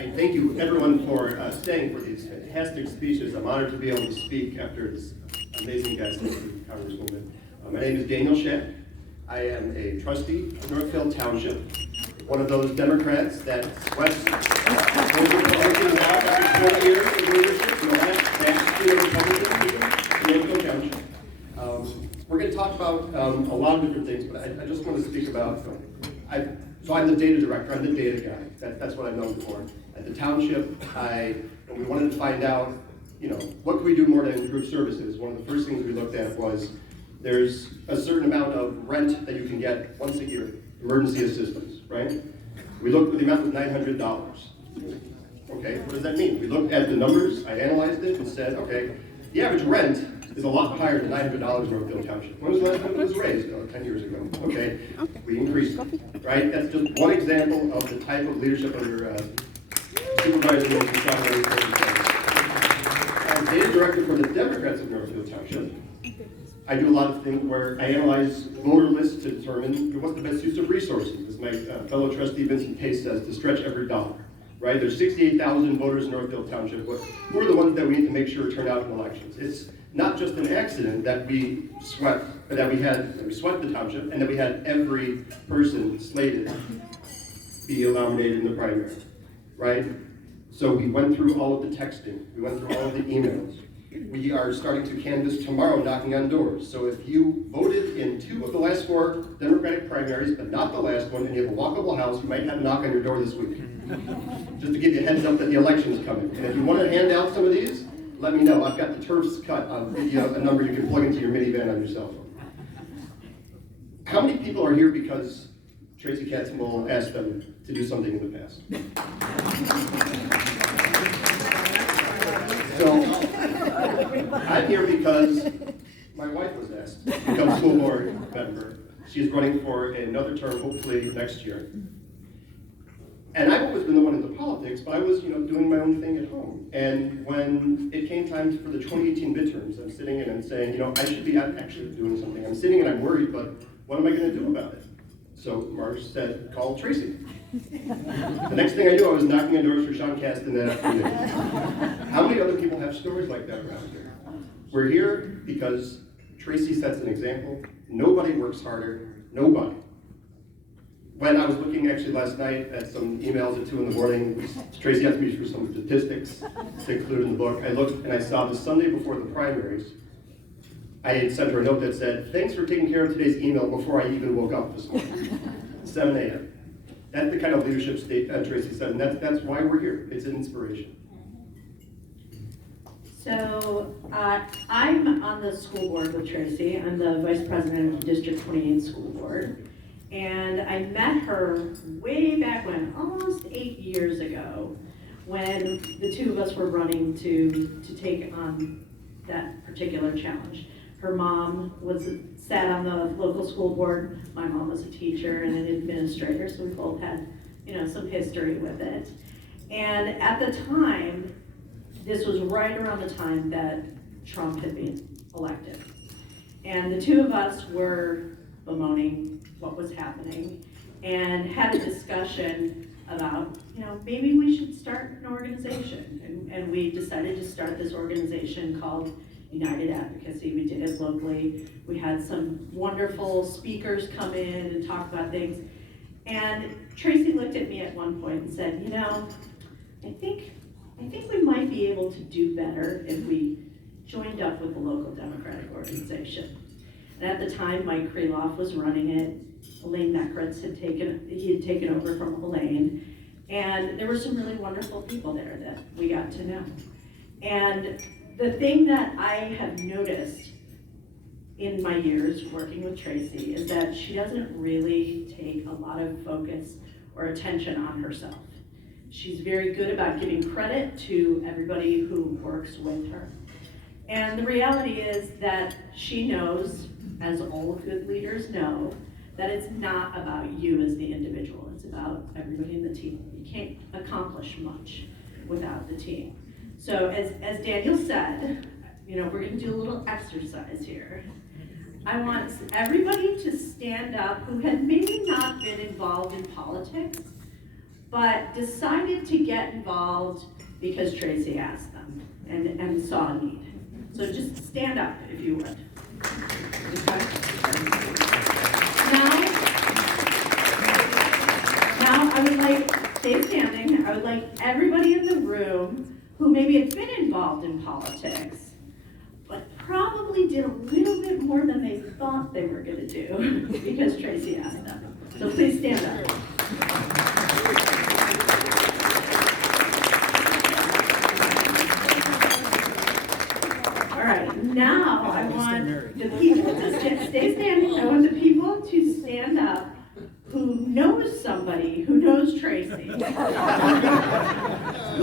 I thank you, everyone, for staying for these fantastic speeches. I'm honored to be able to speak after this amazing guest, Congresswoman. My name is Daniel Schack. I am a trustee of Northfield Township, one of those Democrats that swept over Republicans out after 20 years of leadership in the last bastion of Republicans in Northfield Township. We're going to talk about a lot of different things, but I just want to speak about, so I'm the data director, I'm the data guy. That's what I'm known for. At the township, when we wanted to find out, what could we do more to improve services, one of the first things we looked at was there's a certain amount of rent that you can get once a year, emergency assistance, right? We looked at the amount was $900. Okay, what does that mean? We looked at the numbers, I analyzed it and said, okay, the average rent is a lot higher than $900 in Northfield Township. When was the last time it was raised? 10 years ago. Okay, we increased it, right? That's just one example of the type of leadership under Supervisor Wilson. As data director for the Democrats of Northfield Township, I do a lot of things where I analyze voter lists to determine what's the best use of resources. As my fellow trustee Vincent Pace says, to stretch every dollar. Right? There's 68,000 voters in Northfield Township. Who are the ones that we need to make sure turn out in elections? It's not just an accident that we swept, but that we swept the township and that we had every person slated be nominated in the primary. Right? So we went through all of the texting. We went through all of the emails. We are starting to canvass tomorrow, knocking on doors. So if you voted in 2 of the last 4 Democratic primaries, but not the last one, and you have a walkable house, you might have a knock on your door this week. Just to give you a heads up that the election is coming. And if you want to hand out some of these, let me know. I've got the turfs cut on video, a number you can plug into your minivan on your cell phone. How many people are here because Tracy Katzenbull asked them to do something in the past? So, I'm here because my wife was asked to become school board member. She's running for another term, hopefully next year. And I've always been the one into politics, but I was, doing my own thing at home. And when it came time for the 2018 midterms, I'm sitting and I'm saying, I should be actually doing something. I'm sitting and I'm worried, but what am I going to do about it? So Marge said, call Tracy. The next thing I knew, I was knocking on doors for Sean Caston that afternoon. How many other people have stories like that around here? We're here because Tracy sets an example. Nobody works harder. Nobody. When I was looking actually last night at some emails at 2 in the morning, Tracy asked me for some statistics to include in the book. I looked and I saw the Sunday before the primaries, I had sent her a note that said, thanks for taking care of today's email before I even woke up this morning, 7 a.m. That's the kind of leadership state Tracy said, and that's why we're here. It's an inspiration. So I'm on the school board with Tracy. I'm the vice president of the District 28 school board. And I met her way back when, almost 8 years ago, when the 2 of us were running to take on that particular challenge. Her mom sat on the local school board. My mom was a teacher and an administrator, so we both had, some history with it. And at the time, this was right around the time that Trump had been elected. And the 2 of us were bemoaning what was happening and had a discussion about, maybe we should start an organization. And we decided to start this organization called United Advocacy. We did it locally. We had some wonderful speakers come in and talk about things. And Tracy looked at me at one point and said, I think we might be able to do better if we joined up with the local Democratic organization. And at the time, Mike Kreloff was running it. Elaine Mekritz had taken over from Elaine. And there were some really wonderful people there that we got to know. And the thing that I have noticed in my years working with Tracy is that she doesn't really take a lot of focus or attention on herself. She's very good about giving credit to everybody who works with her. And the reality is that she knows, as all good leaders know, that it's not about you as the individual, it's about everybody in the team. You can't accomplish much without the team. So as Daniel said, we're going to do a little exercise here. I want everybody to stand up who had maybe not been involved in politics, but decided to get involved because Tracy asked them and saw a need. So just stand up if you would. Okay? Now I would like, stay standing, I would like everybody in the room who maybe have been involved in politics, but probably did a little bit more than they thought they were gonna do because Tracy asked them. So please stand up. All right, now I want the people to stay standing. I want the people to stand up who knows somebody who knows Tracy, who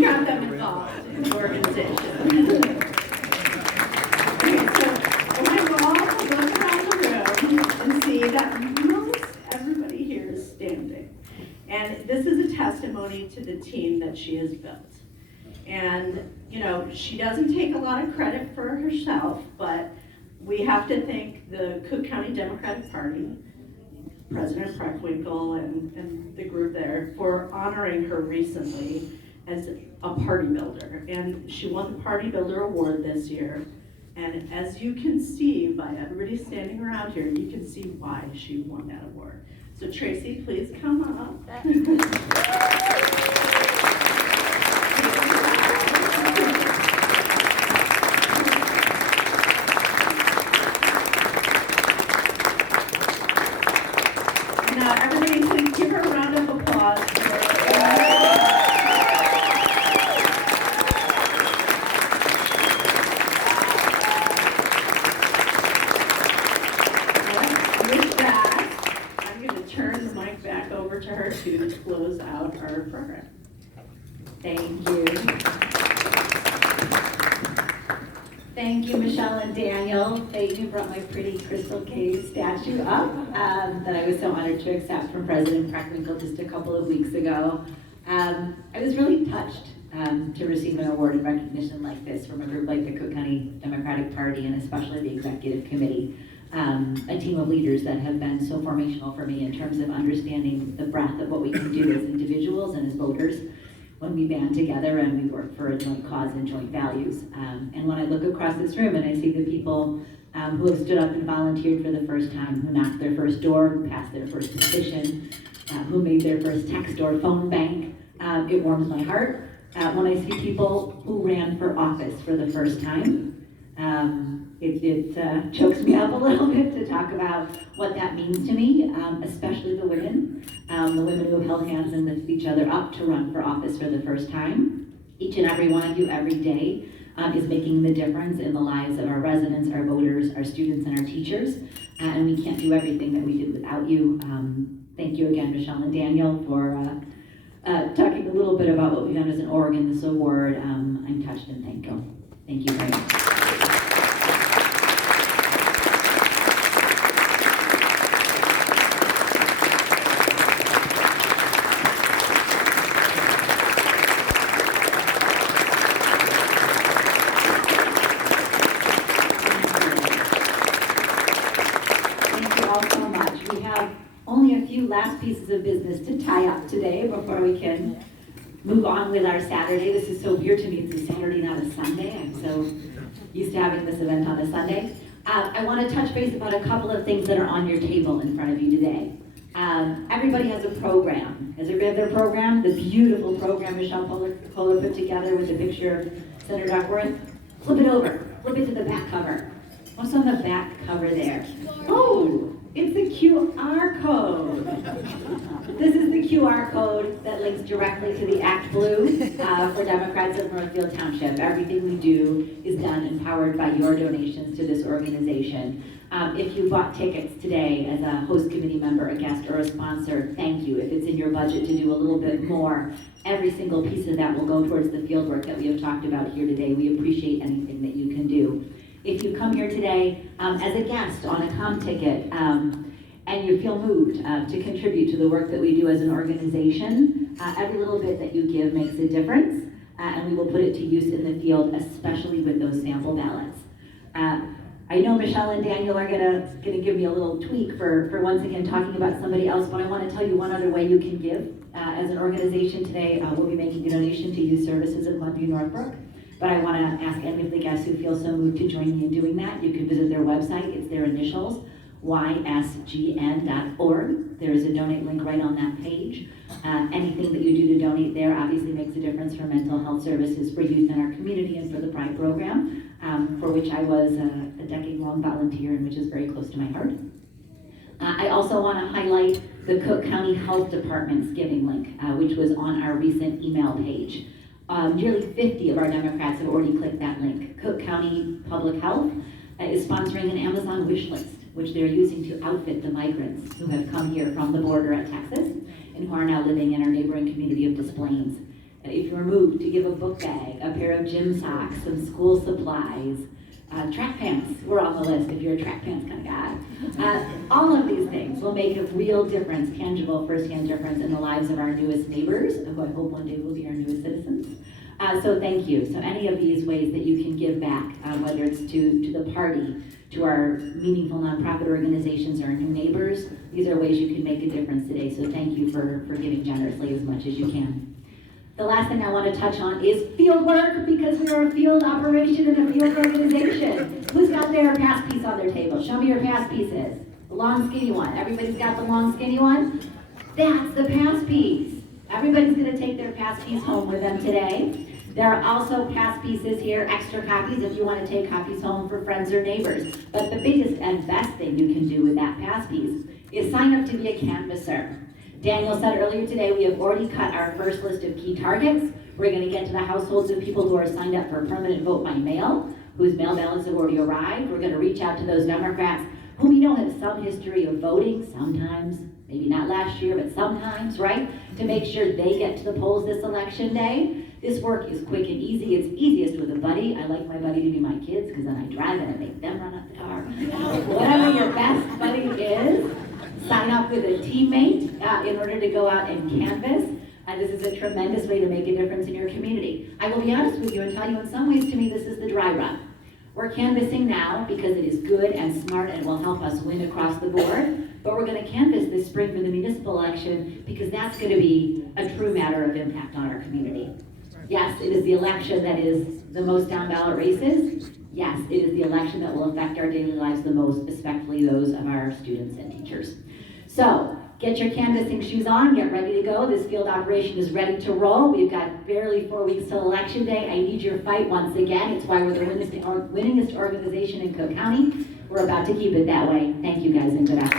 got them involved in the organization. Okay, so I want you all to look around the room and see that most everybody here is standing. And this is a testimony to the team that she has built. And, you know, she doesn't take a lot of credit for herself, but we have to thank the Cook County Democratic Party, President Preckwinkle and the group there for honoring her recently as a party builder. And she won the Party Builder Award this year. And as you can see by everybody standing around here, you can see why she won that award. So Tracy, please come up. Now everybody please give her a round of applause. With that, I'm going to turn the mic back over to her to close out our program. Thank you. Thank you, Michelle and Daniel. They brought my pretty Crystal Cave statue up that I was so honored to accept from President Preckwinkle just a couple of weeks ago. I was really touched to receive an award in recognition like this from a group like the Cook County Democratic Party and especially the Executive Committee. A team of leaders that have been so formational for me in terms of understanding the breadth of what we can do as individuals and as voters when we band together and we work for a joint cause and joint values. And when I look across this room and I see the people who have stood up and volunteered for the first time, who knocked their first door, who passed their first petition, who made their first text or phone bank, it warms my heart. When I see people who ran for office for the first time, it chokes me up a little bit to talk about what that means to me, especially the women who have held hands and lifted each other up to run for office for the first time. Each and every one of you every day is making the difference in the lives of our residents, our voters, our students, and our teachers. And we can't do everything that we did without you. Thank you again, Michelle and Daniel, for talking a little bit about what we've done as an org in this award. I'm touched and thankful. Thank you very much. Last pieces of business to tie up today before we can move on with our Saturday. This is so weird to me. It's a Saturday, not a Sunday. I'm so used to having this event on a Sunday. I want to touch base about a couple of things that are on your table in front of you today. Everybody has a program. Has everybody have their program? The beautiful program Michelle Polar put together with a picture of Senator Duckworth. Flip it over. Flip it to the back cover. What's on the back cover there? Oh! It's the QR code. This is the QR code that links directly to the Act Blue for Democrats of Northfield Township. Everything we do is done and powered by your donations to this organization. If you bought tickets today as a host committee member, a guest, or a sponsor, thank you. If it's in your budget to do a little bit more, every single piece of that will go towards the field work that we have talked about here today. We appreciate anything that you can do. If you come here today as a guest on a comm ticket and you feel moved to contribute to the work that we do as an organization, every little bit that you give makes a difference, and we will put it to use in the field, especially with those sample ballots. I know Michelle and Daniel are gonna give me a little tweak for once again talking about somebody else, but I want to tell you one other way you can give. As an organization today, we'll be making a donation to youth services at Glenview Northbrook. But I want to ask any of the guests who feel so moved to join me in doing that. You can visit their website. It's their initials, ysgn.org. There is a donate link right on that page. Anything that you do to donate there obviously makes a difference for mental health services for youth in our community and for the Pride program, for which I was a decade-long volunteer and which is very close to my heart. I also want to highlight the Cook County Health Department's giving link, which was on our recent email page. Nearly 50 of our Democrats have already clicked that link. Cook County Public Health is sponsoring an Amazon wish list, which they're using to outfit the migrants who have come here from the border at Texas and who are now living in our neighboring community of Des Plaines. If you're moved, to give a book bag, a pair of gym socks, some school supplies, track pants, we're on the list if you're a track pants kind of guy. All of these things will make a real difference, tangible first-hand difference in the lives of our newest neighbors, who I hope one day will be our newest citizens. So thank you. So any of these ways that you can give back, whether it's to the party, to our meaningful nonprofit organizations, or our new neighbors, these are ways you can make a difference today. So thank you for giving generously as much as you can. The last thing I want to touch on is field work, because we are a field operation and a field organization. Who's got their pass piece on their table? Show me your pass pieces. The long skinny one. Everybody's got the long skinny one? That's the pass piece. Everybody's going to take their pass piece home with them today. There are also pass pieces here, extra copies if you want to take copies home for friends or neighbors. But the biggest and best thing you can do with that pass piece is sign up to be a canvasser. Daniel said earlier today, we have already cut our first list of key targets. We're going to get to the households of people who are signed up for permanent vote by mail, whose mail ballots have already arrived. We're going to reach out to those Democrats who we know have some history of voting, sometimes, maybe not last year, but sometimes, right? To make sure they get to the polls this election day. This work is quick and easy. It's easiest with a buddy. I like my buddy to be my kids, because then I drive and I make them run up the car. Whatever your best buddy is, sign up with a teammate in order to go out and canvass. This is a tremendous way to make a difference in your community. I will be honest with you and tell you, in some ways, to me, this is the dry run. We're canvassing now because it is good and smart and will help us win across the board. But we're going to canvass this spring for the municipal election, because that's going to be a true matter of impact on our community. Yes, it is the election that is the most down ballot races. Yes, it is the election that will affect our daily lives the most, especially those of our students and teachers. So, get your canvassing shoes on, get ready to go. This field operation is ready to roll. We've got barely 4 weeks till Election Day. I need your fight once again. It's why we're the winningest organization in Cook County. We're about to keep it that way. Thank you guys, and good afternoon.